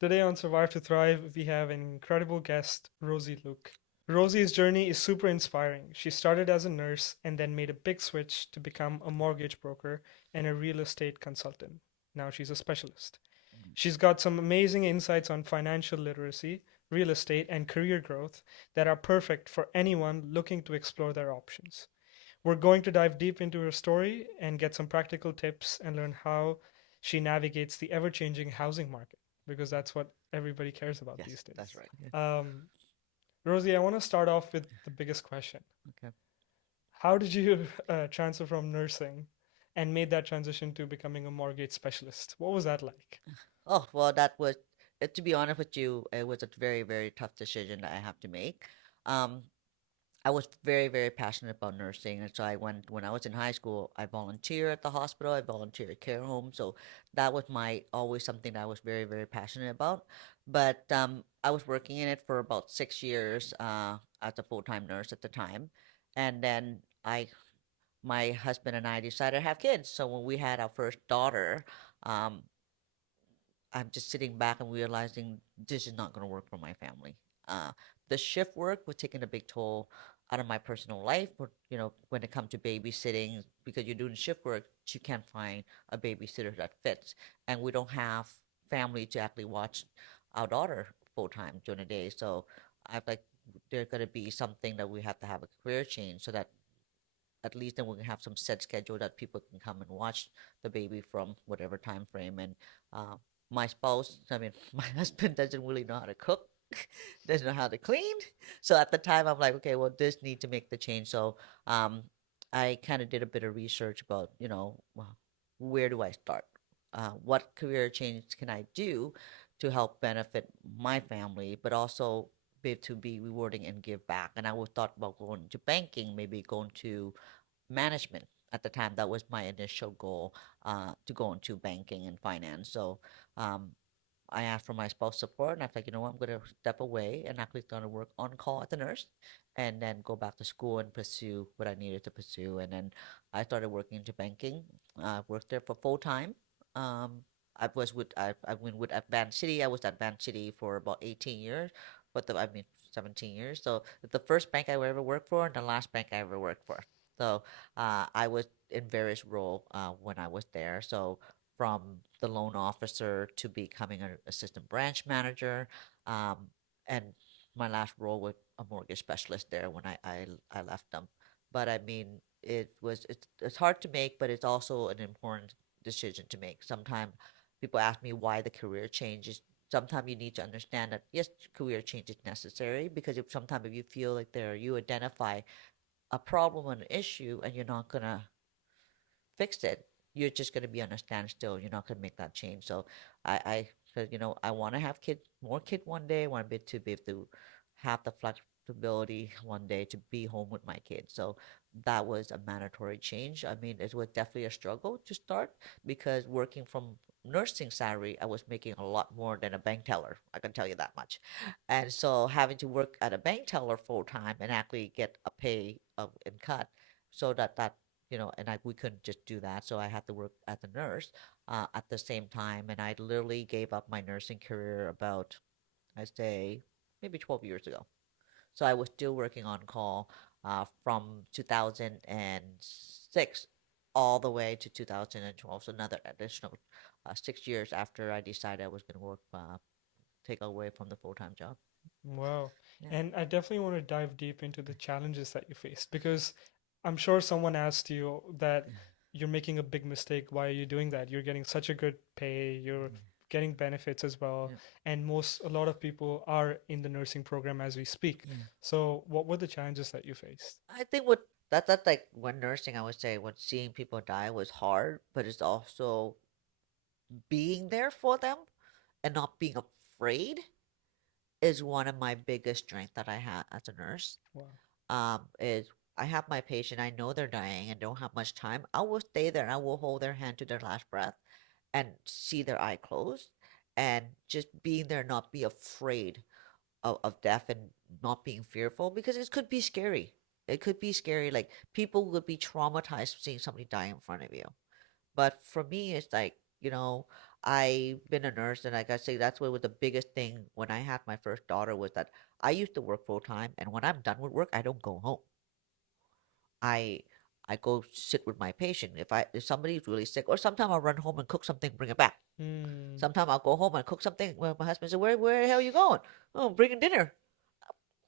Today on Survive to Thrive, we have an incredible guest, Rosey Luc. Rosie's journey is super inspiring. She started as a nurse and then made a big switch to become a mortgage broker and a real estate consultant. Now she's a specialist. She's got some amazing insights on financial literacy, real estate, and career growth that are perfect for anyone looking to explore their options. We're going to dive deep into her story and get some practical tips and learn how she navigates the ever changing housing market because that's what everybody cares about Yes, these that's days. right. Yeah. Rosie, I want to start off with the biggest question. Okay. How did you transfer from nursing and made that transition to becoming a mortgage specialist? What was that like? Oh, well, that was, to be honest with you, it was a very, very tough decision that I have to make. Um, I was very, very passionate about nursing, and so I went when I was in high school. I volunteered at the hospital. I volunteered at care home. So that was my always something that I was very, very passionate about. But I was working in it for about 6 years as a full-time nurse at the time, and then my husband and I decided to have kids. So when we had our first daughter, um, I'm just sitting back and realizing this is not going to work for my family. Uh, the shift work was taking a big toll out of my personal life. When it comes to babysitting, because you're doing shift work, you can't find a babysitter that fits, and we don't have family to actually watch our daughter full time during the day. So I like there's going to be something that we have to have a career change so that at least then we can have some set schedule that people can come and watch the baby from whatever time frame. And uh, my spouse, I mean, my husband doesn't really know how to cook, doesn't know how to clean. So at the time, I'm like, okay, well, this need to make the change. So um, I kind of did a bit of research about, well, where do I start? What career change can I do to help benefit my family, but also to be rewarding and give back? And I was thought about going to banking, maybe going to management at the time. That was my initial goal, to go into banking and finance. So um, I asked for my spouse support, and I was like, you know what, I'm going to step away and actually going to work on call as a nurse, and then go back to school and pursue what I needed to pursue. And then I started working into banking. I worked there for full time. Um, I went with Advanced City. I was at Advanced City for about 18 years, but 17 years. So the first bank I ever worked for, and the last bank I ever worked for. So I was in various role when I was there. So from the loan officer to becoming an assistant branch manager, um, and my last role was a mortgage specialist there when I left them. But I mean, it's hard to make, but it's also an important decision to make. Sometimes people ask me why the career change is. Sometimes you need to understand that yes, career change is necessary because if sometimes if you feel like you identify a problem or an issue and you're not gonna fix it, you're just gonna be on a standstill. You're not gonna make that change. So I said, I want to have more kid one day. I want to be able to have the flexibility one day to be home with my kids. So that was a mandatory change. I mean, it was definitely a struggle to start because working from nursing salary, I was making a lot more than a bank teller. I can tell you that much. And so having to work at a bank teller full time and actually get a pay of and cut so and we couldn't just do that. So I had to work as a nurse at the same time. And I literally gave up my nursing career about, I'd say, maybe 12 years ago. So I was still working on call from 2006 all the way to 2012. So another additional 6 years after I decided I was going to take away from the full time job. Wow. Yeah. And I definitely want to dive deep into the challenges that you faced because I'm sure someone asked you that you're making a big mistake. Why are you doing that? You're getting such a good pay, you're getting benefits as well, Yeah. and a lot of people are in the nursing program as we speak. Yeah. So, what were the challenges that you faced? I think that's like when nursing, I would say when seeing people die was hard, but it's also being there for them and not being afraid is one of my biggest strengths that I have as a nurse. Wow. Is I have my patient, I know they're dying and don't have much time. I will stay there and I will hold their hand to their last breath and see their eye closed and just being there, not be afraid of death and not being fearful because it could be scary. It could be scary. Like people would be traumatized seeing somebody die in front of you. But for me, it's like, you know, I've been a nurse, and like I say, that's what was the biggest thing when I had my first daughter was that I used to work full time, and when I'm done with work, I don't go home. I I go sit with my patient. If somebody's really sick, or sometimes I'll run home and cook something, bring it back. Mm. Sometimes I'll go home and cook something. Well, my husband said, "Where the hell are you going?" Oh, I'm bringing dinner.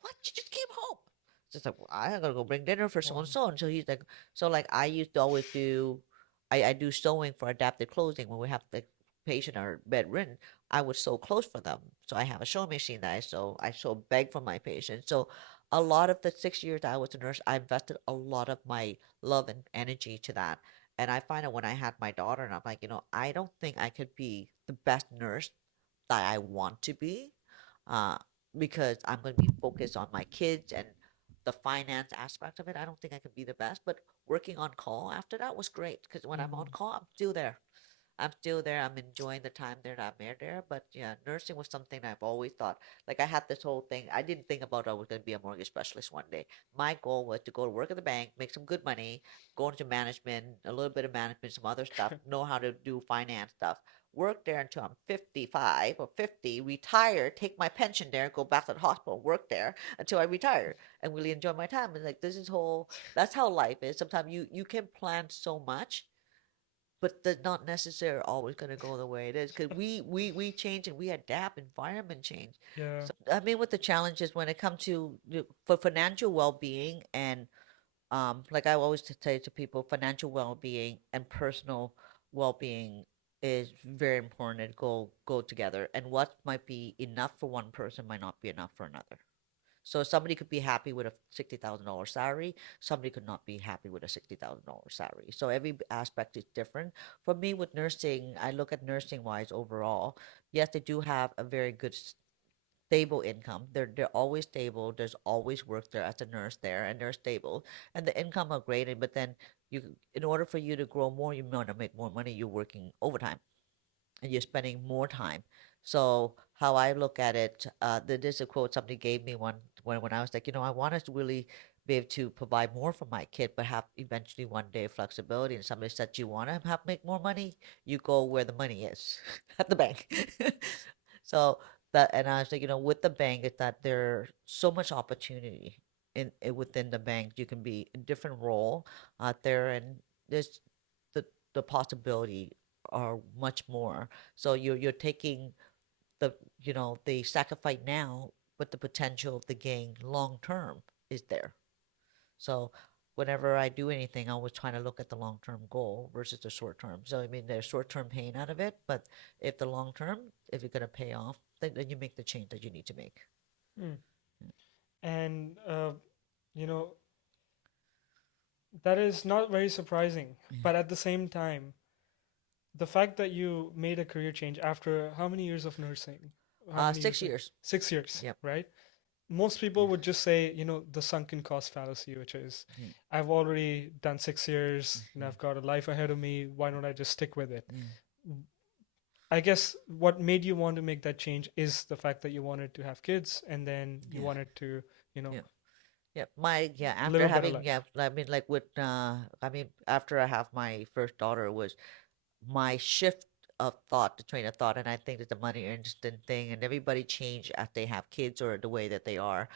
What? You just came home. It's just like, well, I gotta go bring dinner for so Wow. and so. And so he's like, so like I used to always do, I do sewing for adapted clothing when we have the patient or bedridden. I would sew clothes for them. So I have a sewing machine that I sew. I sew bag for my patients. So a lot of the 6 years that I was a nurse, I invested a lot of my love and energy to that. And I find that when I had my daughter, and I'm like, I don't think I could be the best nurse that I want to be, uh, because I'm going to be focused on my kids and the finance aspect of it. I don't think I can be the best, but working on call after that was great because when I'm on Mm. call, I'm still there. I'm still there. I'm enjoying the time there that I'm there. But yeah, nursing was something I've always thought. Like I had this whole thing. I didn't think about I was going to be a mortgage specialist one day. My goal was to go to work at the bank, make some good money, go into management, a little bit of management, some other stuff, know how to do finance stuff. Work there until I'm 55 or 50, retire, take my pension there, go back to the hospital, work there until I retire, and really enjoy my time. And like this is whole. That's how life is. Sometimes you can plan so much, but that's not necessarily always going to go the way it is because we change and we adapt, environment change. Yeah. So I mean what the challenge is when it comes to for financial well-being, and like I always say to people, financial well-being and personal well-being is very important to go together, and what might be enough for one person might not be enough for another. So somebody could be happy with a $60,000 salary. Somebody could not be happy with a $60,000 salary. So every aspect is different. For me, with nursing, I look at nursing wise overall. Yes, they do have a very good stable income. They're always stable. There's always work there as a nurse there, and they're stable, and the income are great. But then you, in order for you to grow more, you want to make more money. You're working overtime and you're spending more time. So how I look at it, there's a quote somebody gave me one when I was like, I want us to really be able to provide more for my kid, but have eventually one day flexibility. And somebody said, you want to have make more money, you go where the money is at the bank. So that, and I was like, with the bank, is that there's so much opportunity within the bank. You can be in different role out there, and there's the the possibility are much more. So you're taking the the sacrifice now, but the potential of the gain long term is there. So whenever I do anything, I always try to look at the long term goal versus the short term. So I mean, there's short term pain out of it, but if the long term, if it's gonna pay off, then you make the change that you need to make. Mm. And you know, that is not very surprising, but at the same time, the fact that you made a career change after how many years of nursing? How many Six years? years. 6 years, Yep. right? Most people would just say, the sunken cost fallacy, which is, Mm, I've already done 6 years and mm, I've got a life ahead of me. Why don't I just stick with it? mm. I guess what made you want to make that change is the fact that you wanted to have kids and then you Yeah. wanted to, Yeah. Yeah. Yeah, live after a better having, life. yeah, I mean, like with I mean, after I have my first daughter was my shift of thought, the train of thought, and I think that the money instant thing, and everybody change as they have kids or the way that they are.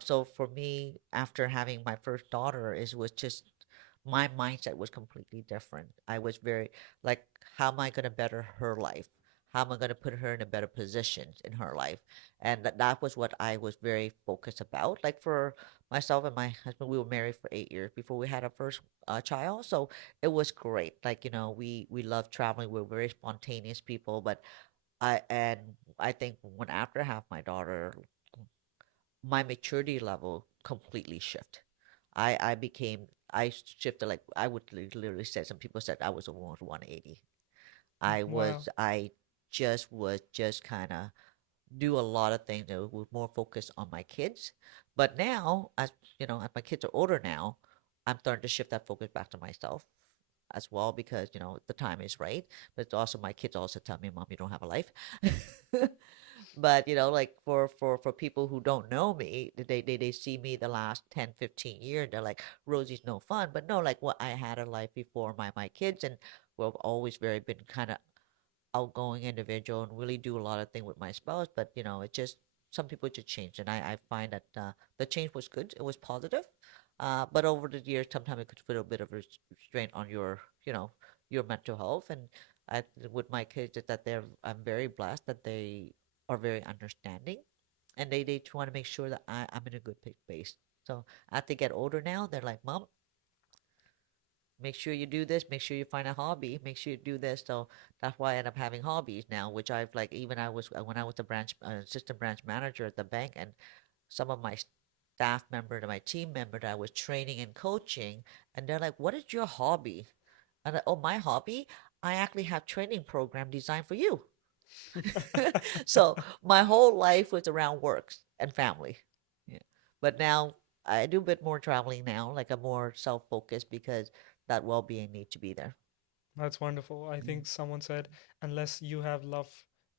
So for me, after having my first daughter, is was just my mindset was completely different. I was very like, how am I going to better her life? How am I going to put her in a better position in her life? And that was what I was very focused about. Like for myself and my husband, we were married for 8 years before we had our first child. So it was great. Like, we love traveling. We're very spontaneous people, but and I think when after I have my daughter, my maturity level completely shift. I became I shifted, like I would literally say, some people said I was almost 180. Wow. I just was just kind of do a lot of things that was more focused on my kids. But now, as as my kids are older now, I'm starting to shift that focus back to myself as well, because the time is right. But it's also my kids also tell me, "Mom, you don't have a life." But like for people who don't know me, they see me the last 10, 15 years, they're like, Rosie's no fun. But no, like what I had a life before my kids, and we've always very been kind of outgoing individual and really do a lot of things with my spouse, but it just some people just change, and I find that the change was good. It was positive, but over the years, sometimes it could put a bit of restraint on your mental health. And with my kids, is that I'm very blessed that they are very understanding, and they want to make sure that I'm in a good place. So as they get older now, they're like, Mom, make sure you do this, make sure you find a hobby, make sure you do this. So that's why I end up having hobbies now, which I've like, even I was when I was a branch assistant branch manager at the bank, and some of my staff member to my team member that I was training and coaching, and they're like, what is your hobby? And oh, my hobby, I actually have training program designed for you. So my whole life was around works and family. Yeah. But now I do a bit more traveling now, like I'm more self-focused because that well-being need to be there. That's wonderful. I Mm, think someone said, unless you have love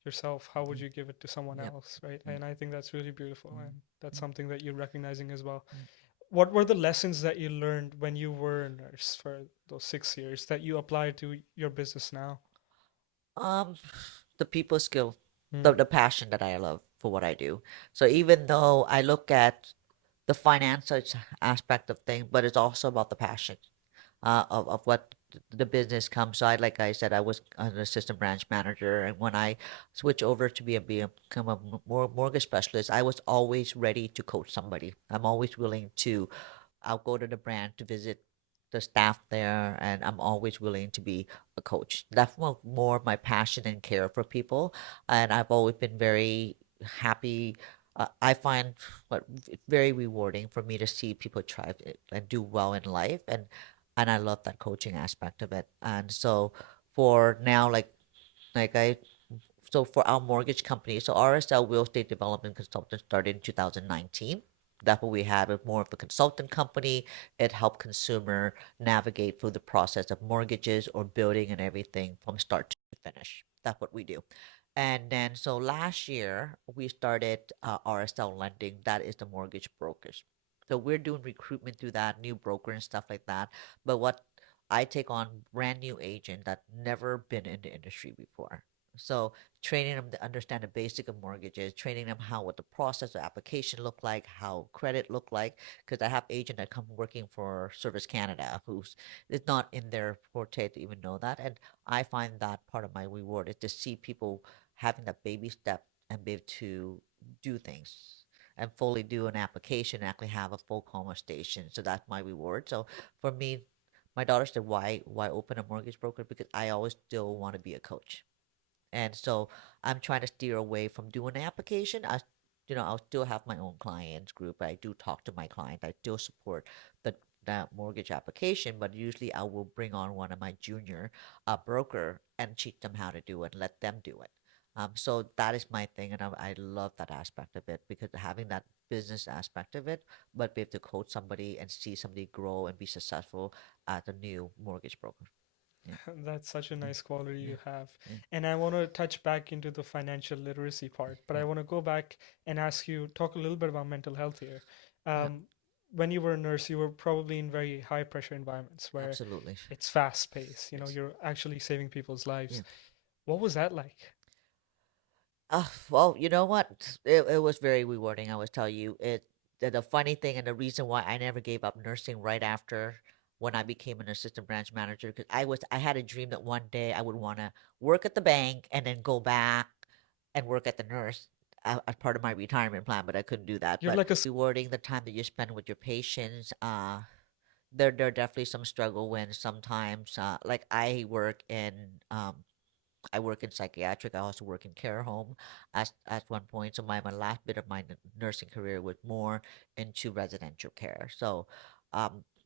yourself, how would mm, you give it to someone yep. else, right? Mm, And I think that's really beautiful, mm, and that's mm, something that you're recognizing as well. mm. What were the lessons that you learned when you were a nurse for those 6 years that you applied to your business now? Um, the people skill, Hmm. the passion that I love for what I do. So even though I look at the financial aspect of things, but it's also about the passion of what the business comes. So like I said, I was an assistant branch manager, and when I switched over to become a more mortgage specialist, I was always ready to coach somebody. I'm always willing to. I'll go to the branch to visit the staff there, and I'm always willing to be a coach. That's more my passion and care for people, and I've always been very happy. I find what it's very rewarding for me to see people thrive and do well in life, and I love that coaching aspect of it. And so for now, like I so for our mortgage company, so RSL Real Estate Development Consultant started in 2019. That's what we have. It's more of a consultant company. It helps consumer navigate through the process of mortgages or building and everything from start to finish. That's what we do. And then so last year we started RSL Lending. That is the mortgage brokers. So we're doing recruitment through that, new broker and stuff like that. But what I take on brand new agent that never been in the industry before. So training them to understand the basic of mortgages, training them how what the process of application look like, how credit look like. Because I have agent that come working for Service Canada who's it's not in their forte to even know that, and I find that part of my reward is to see people having that baby step and be able to do things and fully do an application, actually have a full conversation. So that's my reward. So for me, my daughter said, "Why open a mortgage broker?" Because I always still want to be a coach. And so I'm trying to steer away from doing the application. I'll still have my own clients group. I do talk to my client. I still support the that mortgage application, but usually I will bring on one of my junior broker and teach them how to do it, and let them do it. So that is my thing, and I love that aspect of it because having that business aspect of it, but be able to coach somebody and see somebody grow and be successful as a new mortgage broker. Yeah, That's such a yeah, nice quality yeah, you have. yeah, And I want to touch back into the financial literacy part, but yeah. I want to go back and ask you, talk a little bit about mental health here. Yeah. Um, when you were a nurse, you were probably in very high pressure environments where Absolutely. it's fast paced, Yes. you're actually saving people's Yeah. lives. What was that like? Well, you know what? It was very rewarding. I was tell you it. The funny thing and the reason why I never gave up nursing right after when I became an assistant branch manager, because I had a dream that one day I would want to work at the bank and then go back and work at the nurse as part of my retirement plan, but I couldn't do that. You're But like a rewarding the time that you spend with your patients. There are definitely some struggle when sometimes like I work in psychiatric. I also work in care home at one point. So my last bit of my nursing career was more into residential care. So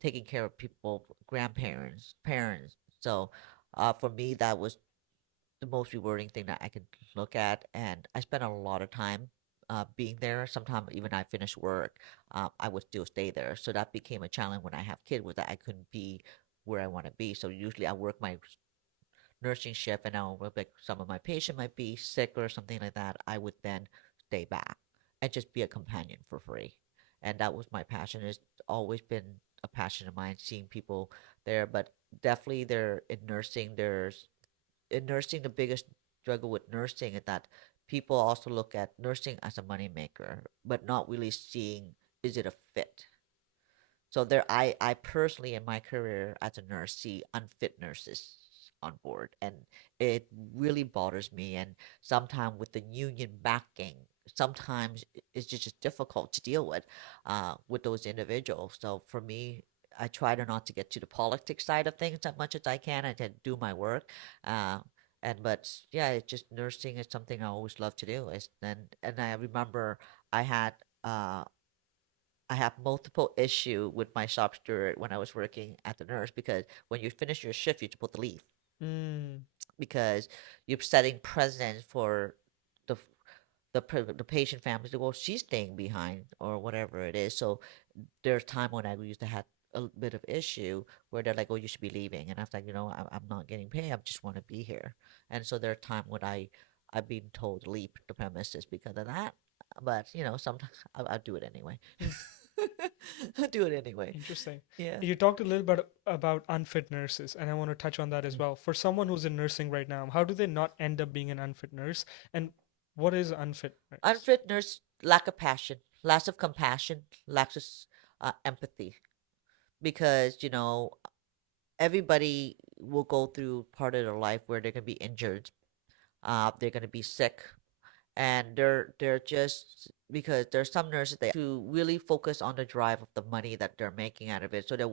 taking care of people, grandparents, parents. So for me, that was the most rewarding thing that I could look at. And I spent a lot of time being there. Sometimes even I finish work, I would still stay there. So that became a challenge when I have kids was that I couldn't be where I want to be. So usually I work my nursing shift and I'll like some of my patient might be sick or something like that, I would then stay back and just be a companion for free. And that was my passion. It's always been a passion of mine seeing people there, but definitely there in nursing, the biggest struggle with nursing is that people also look at nursing as a money maker, but not really seeing is it a fit. So there, I personally in my career as a nurse see unfit nurses on board, and it really bothers me. And sometimes with the union backing, sometimes it's just difficult to deal with those individuals. So for me, I try to not to get to the politics side of things as much as I can, and to do my work. Uh, and but yeah, it's just nursing is something I always love to do. And I remember I had uh I have multiple issue with my shop steward when I was working at the nurse because when you finish your shift, you're supposed to leave Mm, because you're setting precedent for the the patient family to well, she's staying behind or whatever it is. So there's time when I used to have a bit of issue where they're like, "Oh, you should be leaving," and I was like, I'm not getting paid. I just want to be here. And so there are time when I've been told to leave the premises because of that. But sometimes I'll do it anyway. mm, I'll do it anyway. interesting. Yeah. You talked a little bit about unfit nurses, and I want to touch on that as Mm. well. For someone who's in nursing right now, how do they not end up being an unfit nurse? And what is unfit nurse? Unfit nurse, lack of passion, lack of compassion, lack of empathy. Because everybody will go through part of their life where they're gonna be injured, they're gonna be sick, and they're just because there's some nurses they to really focus on the drive of the money that they're making out of it, so they're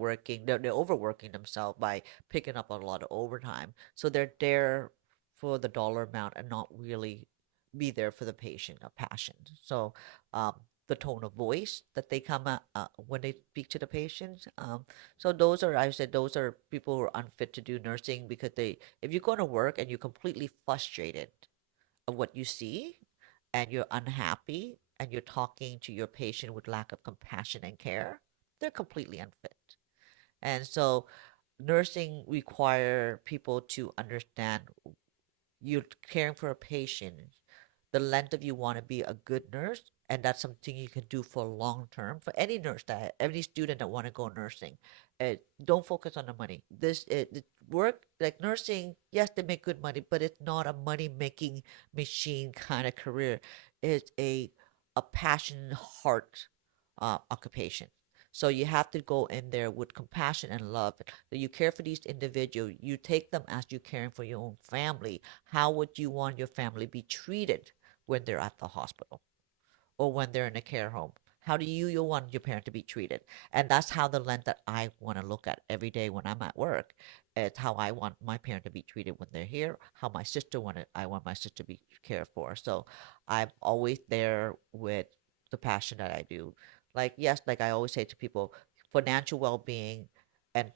overworking themselves by picking up a lot of overtime, so they're there for the dollar amount and not really be there for the patient of passion. So um the tone of voice that they come at when they speak to the patients, so those are, I said, those are people who are unfit to do nursing because they if you go to work and you're completely frustrated of what you see and you're unhappy and you're talking to your patient with lack of compassion and care, they're completely unfit. And so nursing require people to understand you're caring for a patient, the length of you want to be a good nurse, and that's something you can do for long term for any nurse that any student that want to go nursing. Don't focus on the money. The work like nursing, yes, they make good money, but it's not a money making machine kind of career. It's a passion heart occupation. So you have to go in there with compassion and love. That you care for these individuals. You take them as you caring for your own family. How would you want your family be treated when they're at the hospital or when they're in a care home? How do you want your parent to be treated? And that's how the lens that I want to look at every day when I'm at work. It's how I want my parent to be treated when they're here. How my sister wanted, I want my sister to be cared for. So I'm always there with the passion that I do. Like yes, like I always say to people, financial well-being and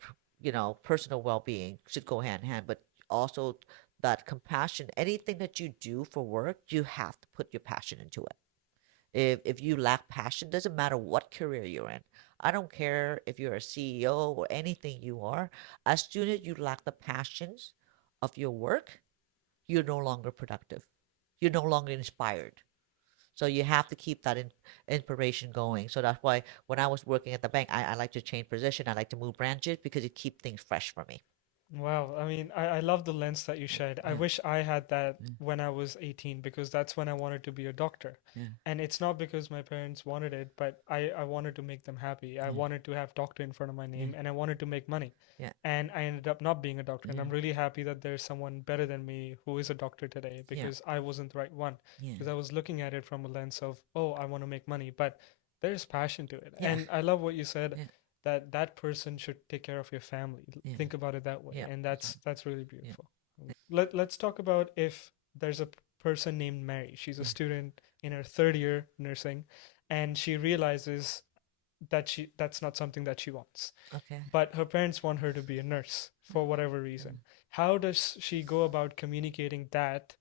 personal well-being should go hand in hand, but also that compassion, anything that you do for work, you have to put your passion into it. If you lack passion, doesn't matter what career you're in. I don't care if you're a CEO or anything you are. As soon as you lack the passions of your work, you're no longer productive. You're no longer inspired. So you have to keep that inspiration going. So that's why when I was working at the bank, I like to change position. I like to move branches because it keeps things fresh for me. Wow, I mean, I love the lens that you shed. I Yeah, wish I had that yeah, when I was 18 because that's when I wanted to be a doctor. yeah, And it's not because my parents wanted it, but I wanted to make them happy. I yeah, wanted to have doctor in front of my yeah, name and I wanted to make money. yeah, And I ended up not being a doctor. And yeah, I'm really happy that there's someone better than me who is a doctor today yeah, because I wasn't the right one. yeah, Because I was looking at it from a lens of, oh, I want to make money. But there's passion to it. yeah, And I love what you said yeah, that that person should take care of your family. yeah, Think about it that way, yeah, and so, that's really yeah, beautiful. Let's talk about if there's a person named Mary. She's a yeah. student in her third year nursing, and she realizes that that's not something that she wants. Okay. But her parents want her to be a nurse for whatever Mm, reason. How does she go about communicating that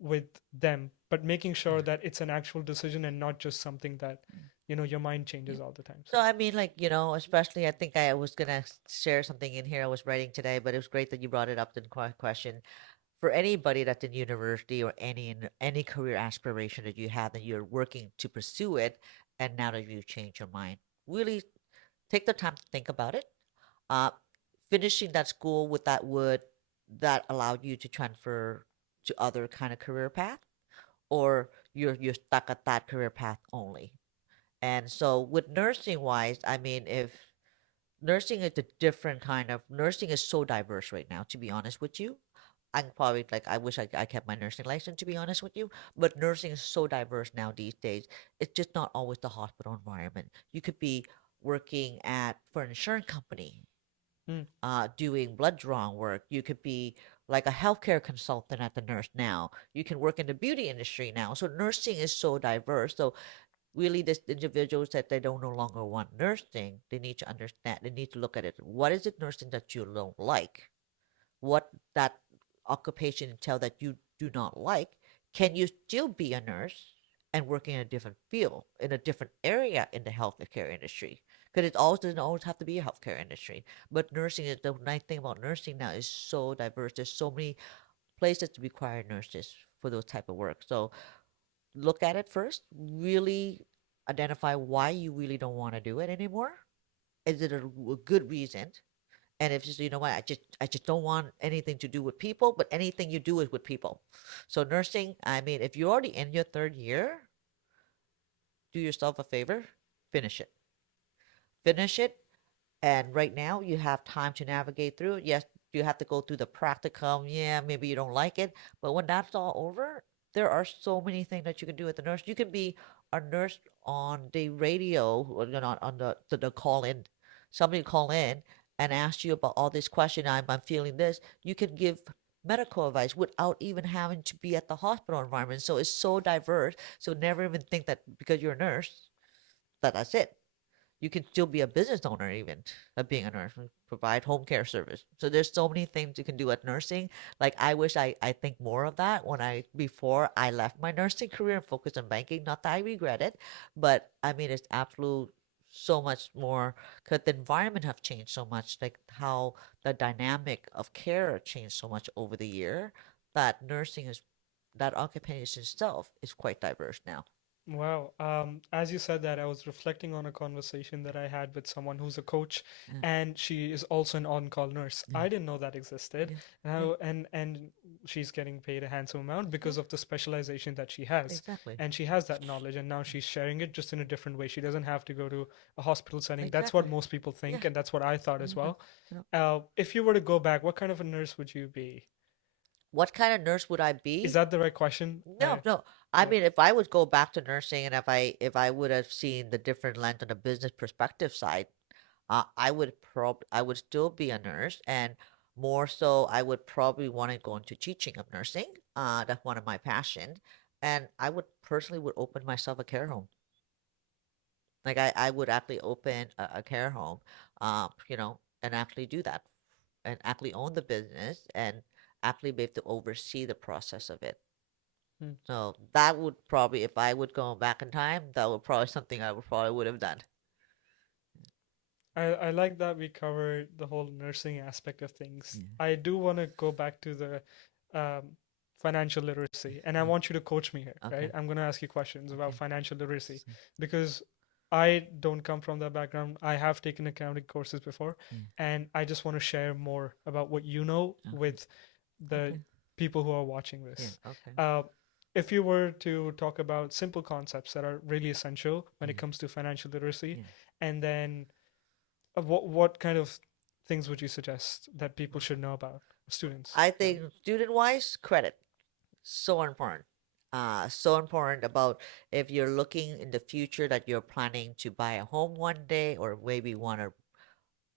with them, but making yeah, sure that it's an actual decision and not just something that mm, your mind yeah. changes all the time? So So. I mean, like especially I think I was gonna share something in here I was writing today, but it was great that you brought it up in question. For anybody that's in university or any career aspiration that you have and you're working to pursue it, and now that you change your mind, really take the time to think about it. Uh, Finishing that school with that would that allowed you to transfer. to other kind of career path, or you're stuck at that career path only. And so with nursing wise, I mean, if nursing is a different kind of nursing is so diverse right now, to be honest with you. I'm probably like, I wish I kept my nursing license, to be honest with you, but nursing is so diverse now these days. It's just not always the hospital environment. You could be working at for an insurance company, Mm. doing blood drawing work. You could be like a healthcare consultant at the nurse now. You can work in the beauty industry now. So nursing is so diverse. So really, this individuals that they don't no longer want nursing, they need to understand. They need to look at it. What is it nursing that you don't like? What that occupation entail that you do not like? Can you still be a nurse and work in a different field, in a different area in the healthcare industry? Because it always doesn't always have to be a healthcare industry. But nursing is the nice thing about nursing now is so diverse. There's so many places to require nurses for those type of work. So look at it first. Really identify why you really don't want to do it anymore. Is it a good reason? And if you know what, I just don't want anything to do with people, but anything you do is with people. So nursing, I mean, if you're already in your third year, do yourself a favor, finish it. Finish it. And right now you have time to navigate through it. Yes, you have to go through the practicum. Yeah, maybe you don't like it, but when that's all over, there are so many things that you can do with the nurse. You can be a nurse on the radio, or on the call in. Somebody call in and ask you about all this question. I'm feeling this. You can give medical advice without even having to be at the hospital environment. So it's so diverse. So never even think that because you're a nurse, that's it. You can still be a business owner even of being a nurse, provide home care service. So there's so many things you can do at nursing. Like I wish I think more of that when I before I left my nursing career and focused on banking. Not that I regret it, but I mean it's absolute so much more because the environment have changed so much, like how the dynamic of care changed so much over the year that nursing is that occupation itself is quite diverse now. Wow. As you said that, I was reflecting on a conversation that I had with someone who's a coach, Yeah, and she is also an on-call nurse. yeah, I didn't know that existed. yeah, yeah, And she's getting paid a handsome amount yeah, because of the specialization that she has. exactly. And she has that knowledge, and now she's sharing it just in a different way. She doesn't have to go to a hospital setting. That's what Exactly. most people Yeah. think, and that's what I thought as Mhm. well. You If you were to go back, what kind of a nurse would you be? What kind of nurse would I Is be? that the right question? No, no. I Yeah. mean, if I would go back to nursing, and if I would have seen the different lens on the business perspective side, I would still be a nurse, and more so, I would probably want to go into teaching of nursing. That's one of my passions, and I would personally would open myself a care home. Like I would actually open a care home, and actually do that, and actually own the business, and actually be able to oversee the process of it. Hmm. So that would probably, if I would go back in time, that would probably something I would probably would have done. I like that we covered the whole nursing aspect of things. Yeah, I do want to go back to the financial literacy, and I yeah. want you to coach me here, right? Okay, I'm going to ask you questions about okay. financial literacy So, because I don't come from that background. I have taken accounting courses before, yeah, and I just want to share more about what you know okay, with the okay, people who are watching yeah, this. okay, Uh, if you were to talk about simple concepts that are really essential when yeah, it comes to financial literacy, yeah. and then what kind of things would you suggest that people should know about students? I Yeah. think student wise, credit so important. So important about if you're looking in the future that you're planning to buy a home one day, or maybe want to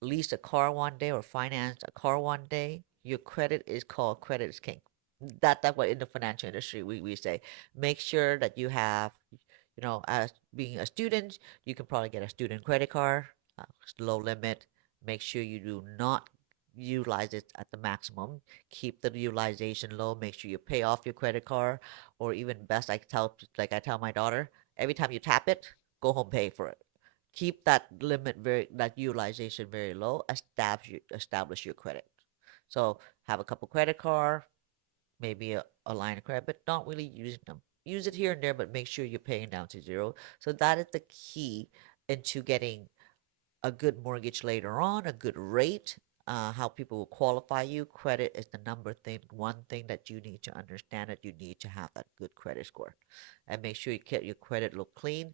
lease a car one day or finance a car one day, your credit is called credit is king. That's what in the financial industry we say. Make sure that you have, as being a student, you can probably get a student credit card, low limit. Make sure you do not utilize it at the maximum. Keep the utilization low. Make sure you pay off your credit card, or even best, I tell my daughter, every time you tap it, go home pay for it. Keep that utilization very low. Establish your credit. So have a couple credit card, maybe a line of credit, but not really using them. Use it here and there, but make sure you're paying down to zero. So that is the key into getting a good mortgage later on, a good rate. how people will qualify you. Credit is the one thing that you need to understand, that you need to have that good credit score, and make sure you get your credit look clean.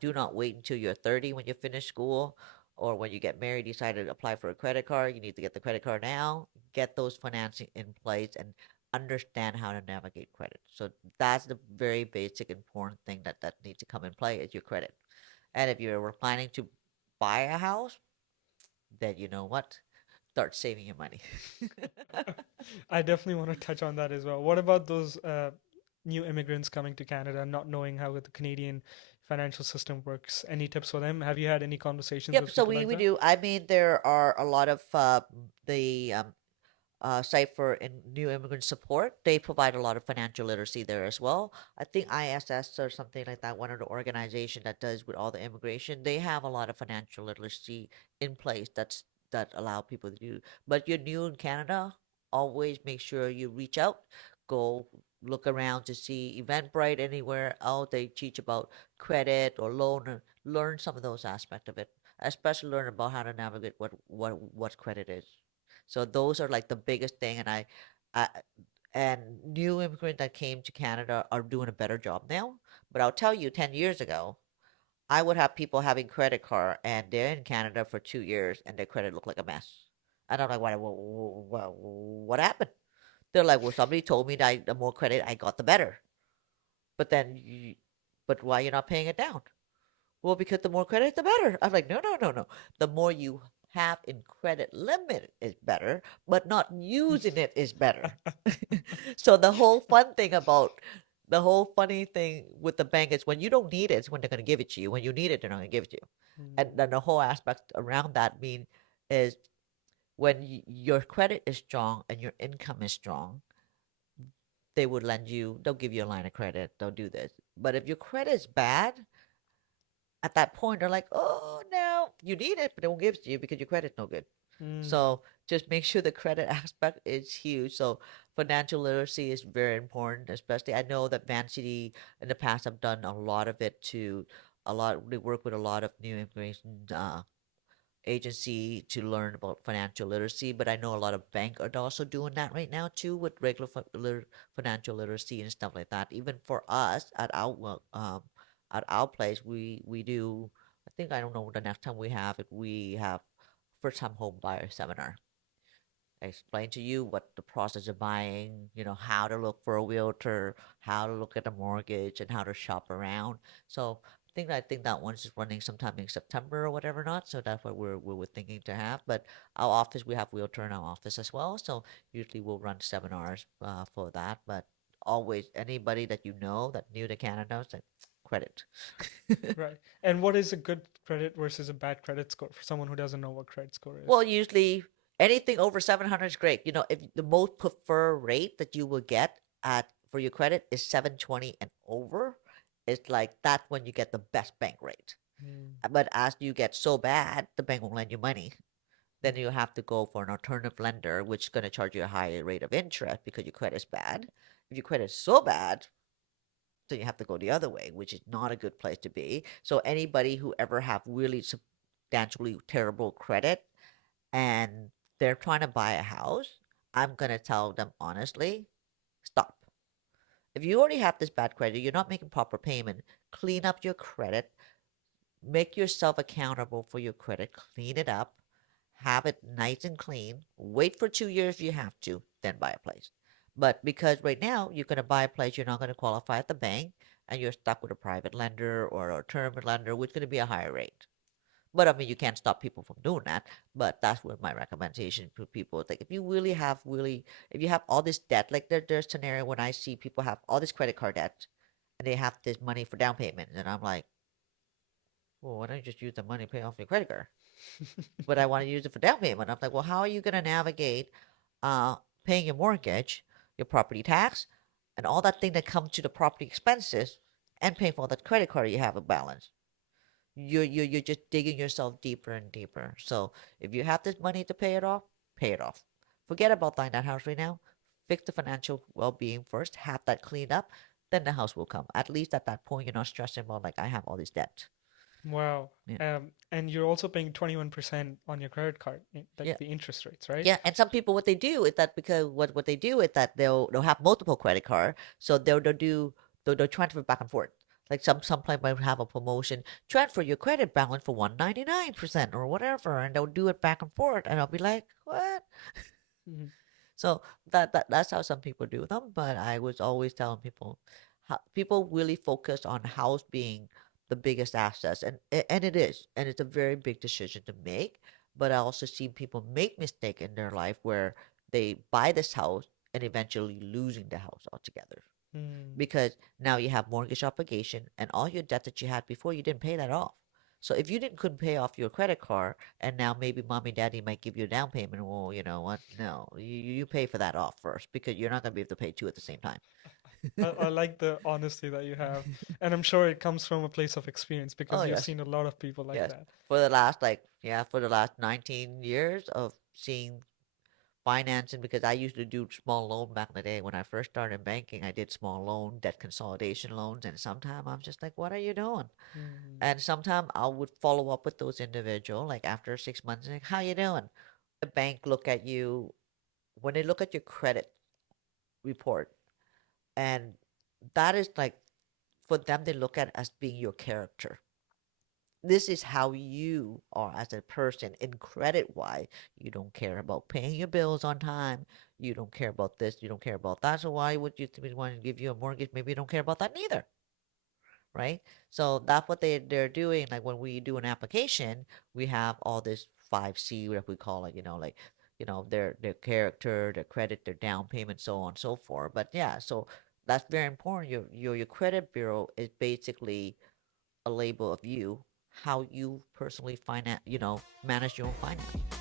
Do not wait until you're 30 when you finish school, or when you get married, decide to apply for a credit card. You need to get the credit card now. Get those financing in place and understand how to navigate credit. So that's the very basic important thing that needs to come in play is your credit. And if you're planning to buy a house, then you know what? Start saving your money. I definitely want to touch on that as well. What about those new immigrants coming to Canada, not knowing how the Canadian financial system works? Any tips for them? Have you had any conversations Yep, with so people we, like we that? do. I mean, there are a lot of the site for new immigrant support. They provide a lot of financial literacy there as well. I think ISS or something like that, one of the organization that does with all the immigration, they have a lot of financial literacy in place that allow people to do. But you're new in Canada, always make sure you reach out, go look around to see Eventbrite anywhere else. They teach about credit or loan, and learn some of those aspects of it. Especially learn about how to navigate what credit is. So those are like the biggest thing, I and new immigrants that came to Canada are doing a better job now. But I'll tell you, 10 years ago, I would have people having credit card and they're in Canada for 2 years and their credit looked like a mess. And I'm like, what happened? They're like, well, somebody told me that the more credit I got, the better. But but why you're not paying it down? Well, because the more credit, the better. I'm like, no, no, no, no. The more you have in credit limit is better, but not using it is better. So the whole funny thing with the bank is when you don't need it, it's when they're going to give it to you. When you need it, they're not going to give it to you. And then the whole aspect around that mean is when your credit is strong and your income is strong, they'll give you a line of credit, they'll do this. But if your credit is bad, at that point they're like, oh no, you need it, but they won't give it to you because your credit's no good. Mm, So just make sure the credit aspect is huge. So financial literacy is very important, especially I know that Van City in the past have done a lot of it to a lot they work with a lot of new immigration agency to learn about financial literacy, but I know a lot of banks are also doing that right now too with regular financial literacy and stuff like that. Even for us at our place, we do. I think I don't know the next time we have it. We have first time home buyer seminar. I explain to you what the process of buying, how to look for a realtor, how to look at a mortgage, and how to shop around. So I think that one's just running sometime in September or whatever not. So that's what we're thinking to have. But our office, we have realtor in our office as well. So usually we'll run seminars for that. But always anybody that you know that new to Canada, say credit. right. And what is a good credit versus a bad credit score for someone who doesn't know what credit score is? Well, usually anything over 700 is great. If the most preferred rate that you will get at for your credit is 720 and over, it's like that's when you get the best bank rate. Mm, But as you get so bad, the bank won't lend you money. Then you have to go for an alternative lender, which is going to charge you a higher rate of interest because your credit is bad. If your credit is so bad, then you have to go the other way, which is not a good place to be. So anybody who ever have really substantially terrible credit and they're trying to buy a house, I'm going to tell them honestly, stop. If you already have this bad credit, you're not making proper payment, clean up your credit, make yourself accountable for your credit, clean it up, have it nice and clean, wait for 2 years if you have to, then buy a place. But because right now you're going to buy a place, you're not going to qualify at the bank, and you're stuck with a private lender or a term lender, which is going to be a higher rate. But I mean, you can't stop people from doing that. But that's what my recommendation to people is like, if you really have if you have all this debt, like there's a scenario when I see people have all this credit card debt and they have this money for down payment, and I'm like, well, why don't you just use the money to pay off your credit card? But I want to use it for down payment. I'm like, well, how are you going to navigate uh, paying your mortgage, your property tax, and all that thing that comes to the property expenses, and paying for all that credit card you have a balance? You're just digging yourself deeper and deeper. So if you have this money to pay it off, pay it off. Forget about buying that house right now. Fix the financial well-being first. Have that cleaned up, then the house will come. At least at that point, you're not stressing about like I have all this debt. Wow. Yeah. And you're also paying 21% on your credit card, like Yeah. the interest rates, right? Yeah, and some people what they do is that because what they do is that they'll have multiple credit card, so they'll transfer back and forth. Like some plan might have a promotion, transfer your credit balance for 199% or whatever, and they'll do it back and forth, and I'll be like, what? Mhm. So that's how some people do them. But I was always telling people, how, people really focus on house being the biggest assets, and it is, and it's a very big decision to make. But I also see people make mistake in their life where they buy this house and eventually losing the house altogether Mm. because now you have mortgage obligation and all your debt that you had before you didn't pay that off. So if you didn't couldn't pay off your credit card and now maybe mommy daddy might give you a down payment, well, you know what? No, you pay for that off first because you're not gonna be able to pay two at the same time. I like the honesty that you have, and I'm sure it comes from a place of experience Oh because you've yes, seen a lot of people like yes. that. For the last for the last 19 years of seeing financing because I used to do small loan back in the day when I first started banking. I did small loan, debt consolidation loans, and sometimes I'm just like, what are you doing? Mm. And sometimes I would follow up with those individual like after 6 months, like, how you doing? The bank look at you when they look at your credit report, and that is like for them they look at as being your character. This is how you are as a person in credit wise. You don't care about paying your bills on time. You don't care about this. You don't care about that. So why would you want to give you a mortgage? Maybe you don't care about that neither, right? So that's what they're doing. Like when we do an application, we have all this 5C, what we call it, like their character, their credit, their down payment, so on and so forth. But yeah, so that's very important. Your credit bureau is basically a label of you, how you personally finance, manage your own finance.